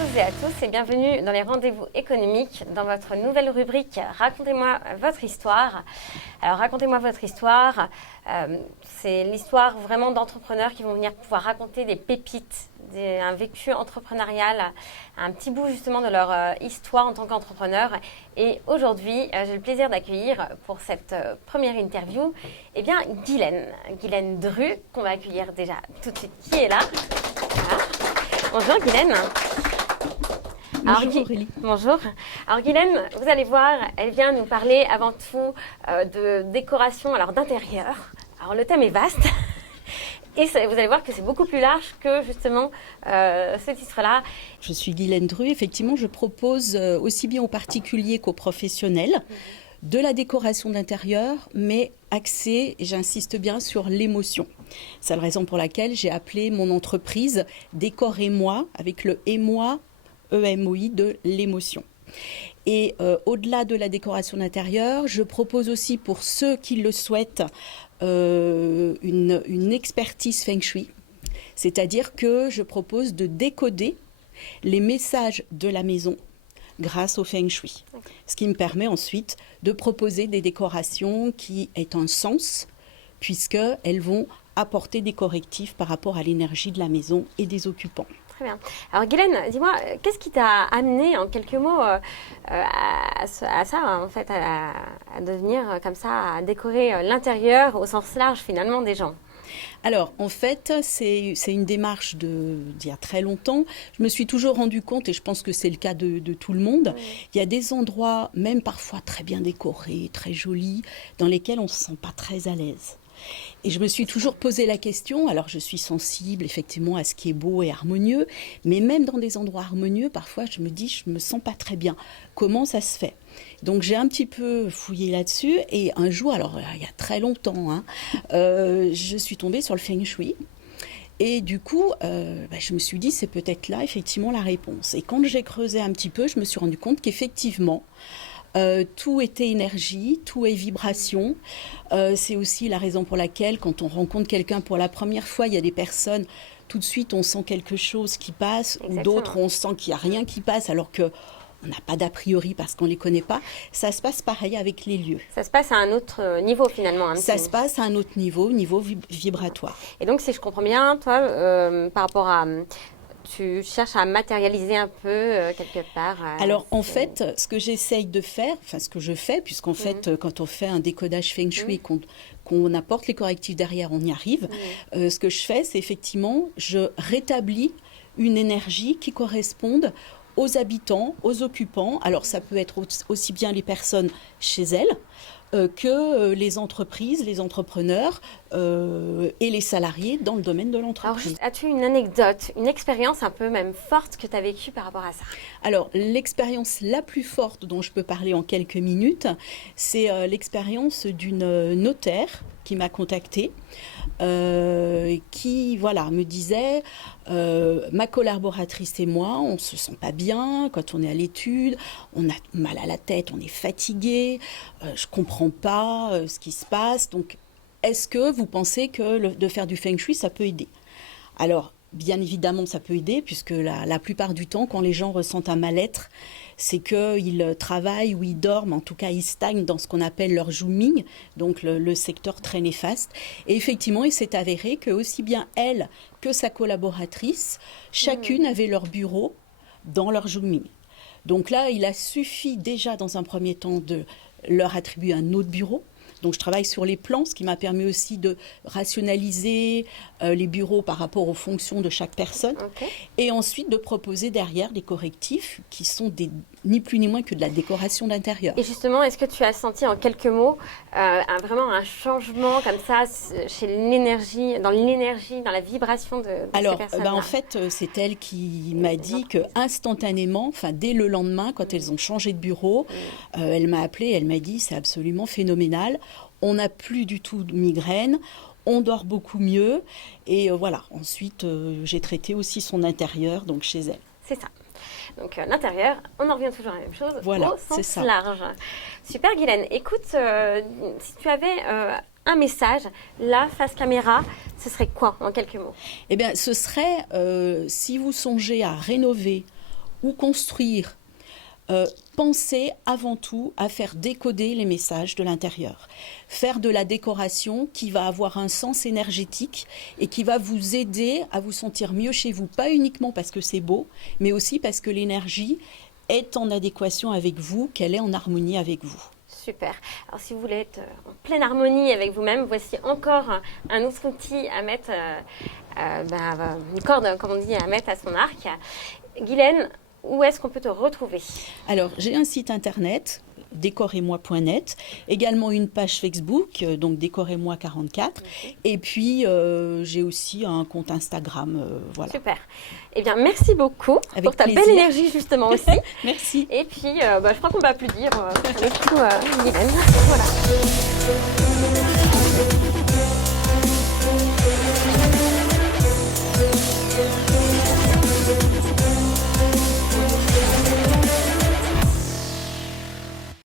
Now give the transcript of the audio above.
toutes et à tous et bienvenue dans les rendez-vous économiques dans votre nouvelle rubrique Racontez-moi votre histoire. Alors racontez-moi votre histoire, c'est l'histoire vraiment d'entrepreneurs qui vont venir pouvoir raconter des pépites, un vécu entrepreneurial, un petit bout justement de leur histoire en tant qu'entrepreneur. Et aujourd'hui, j'ai le plaisir d'accueillir pour cette première interview, Guylaine Dru, qu'on va accueillir déjà tout de suite, qui est là. Voilà. Bonjour Guylaine. Bonjour Aurélie. Bonjour. Alors Guylaine, vous allez voir, elle vient nous parler avant tout de décoration, alors d'intérieur. Alors le thème est vaste et vous allez voir que c'est beaucoup plus large que justement ce titre-là. Je suis Guylaine Dru. Effectivement, je propose aussi bien aux particuliers qu'aux professionnels de la décoration d'intérieur, mais axée, et j'insiste bien, sur l'émotion. C'est la raison pour laquelle j'ai appelé mon entreprise Décor et moi, avec le émoi, EMOI, de l'émotion. Et au-delà de la décoration d'intérieur, je propose aussi pour ceux qui le souhaitent une expertise Feng Shui. C'est-à-dire que je propose de décoder les messages de la maison grâce au Feng Shui. Ce qui me permet ensuite de proposer des décorations qui aient un sens, puisqu'elles vont apporter des correctifs par rapport à l'énergie de la maison et des occupants. Très bien. Alors Guylaine, dis-moi, qu'est-ce qui t'a amené en quelques mots à ça, en fait, à devenir comme ça, à décorer l'intérieur au sens large finalement des gens ? Alors, en fait, c'est une démarche d'il y a très longtemps. Je me suis toujours rendu compte, et je pense que c'est le cas de tout le monde, il y a des endroits, même parfois très bien décorés, très jolis, dans lesquels on ne se sent pas très à l'aise. Et je me suis toujours posé la question, alors je suis sensible effectivement à ce qui est beau et harmonieux, mais même dans des endroits harmonieux, parfois je me dis, je me sens pas très bien. Comment ça se fait ? Donc j'ai un petit peu fouillé là-dessus et un jour, alors il y a très longtemps, je suis tombée sur le Feng Shui. Et du coup, je me suis dit, c'est peut-être là effectivement la réponse. Et quand j'ai creusé un petit peu, je me suis rendu compte qu'effectivement, tout était énergie, tout est vibration. C'est aussi la raison pour laquelle, quand on rencontre quelqu'un pour la première fois, il y a des personnes, tout de suite, on sent quelque chose qui passe, Exactement. ou d'autres, on sent qu'il n'y a rien qui passe, alors que on n'a pas d'a priori parce qu'on ne les connaît pas. Ça se passe pareil avec les lieux. Ça se passe à un autre niveau finalement. Ça se passe à un autre niveau vibratoire. Et donc si je comprends bien, toi, par rapport à... Tu cherches à matérialiser un peu quelque part. Alors en fait, ce que j'essaye de faire, enfin ce que je fais, puisqu'en fait, quand on fait un décodage Feng Shui, qu'on apporte les correctifs derrière, on y arrive. Ce que je fais, c'est effectivement, je rétablis une énergie qui corresponde aux habitants, aux occupants. Alors ça peut être aussi bien les personnes chez elles, que les entreprises, les entrepreneurs et les salariés dans le domaine de l'entreprise. Alors, as-tu une anecdote, une expérience un peu même forte que tu as vécue par rapport à ça ? Alors, l'expérience la plus forte dont je peux parler en quelques minutes, c'est l'expérience d'une notaire qui m'a contactée, qui me disait ma collaboratrice et moi, on ne se sent pas bien quand on est à l'étude, on a mal à la tête, on est fatigué, je ne comprends pas ce qui se passe. Donc, est-ce que vous pensez que de faire du Feng Shui, ça peut aider ? Alors, bien évidemment, ça peut aider, puisque la plupart du temps, quand les gens ressentent un mal-être, c'est qu'ils travaillent ou ils dorment, en tout cas ils stagnent dans ce qu'on appelle leur zooming, donc le secteur très néfaste. Et effectivement, il s'est avéré que aussi bien elle que sa collaboratrice, chacune avait leur bureau dans leur zooming. Donc là, il a suffi déjà dans un premier temps de leur attribuer un autre bureau. Donc je travaille sur les plans, ce qui m'a permis aussi de rationaliser les bureaux par rapport aux fonctions de chaque personne. Okay. Et ensuite de proposer derrière des correctifs qui sont ni plus ni moins que de la décoration d'intérieur. Et justement, est-ce que tu as senti en quelques mots vraiment un changement comme ça chez dans l'énergie, dans la vibration de ces personnes-là ? En fait, c'est elle qui m'a dit que instantanément, dès le lendemain, quand elles ont changé de bureau, elle m'a appelée, elle m'a dit c'est absolument phénoménal. On n'a plus du tout de migraine, on dort beaucoup mieux. Et voilà, ensuite, j'ai traité aussi son intérieur, donc chez elle. C'est ça. Donc l'intérieur, on en revient toujours à la même chose, voilà, au sens large. Super Guylaine, écoute, si tu avais un message, là, face caméra, ce serait quoi en quelques mots ? Eh bien, ce serait, si vous songez à rénover ou construire, pensez avant tout à faire décoder les messages de l'intérieur. Faire de la décoration qui va avoir un sens énergétique et qui va vous aider à vous sentir mieux chez vous. Pas uniquement parce que c'est beau, mais aussi parce que l'énergie est en adéquation avec vous, qu'elle est en harmonie avec vous. Super. Alors si vous voulez être en pleine harmonie avec vous-même, voici encore un autre outil à mettre, une corde, comme on dit, à mettre à son arc. Guylaine, où est-ce qu'on peut te retrouver? Alors, j'ai un site internet, décorez-moi.net, également une page Facebook, donc décorez-moi 44, et puis j'ai aussi un compte Instagram, voilà. Super. Eh bien, merci beaucoup Avec pour ta plaisir. belle énergie, justement, aussi. Merci. Et puis, je crois qu'on ne va plus dire. Guylaine. Voilà.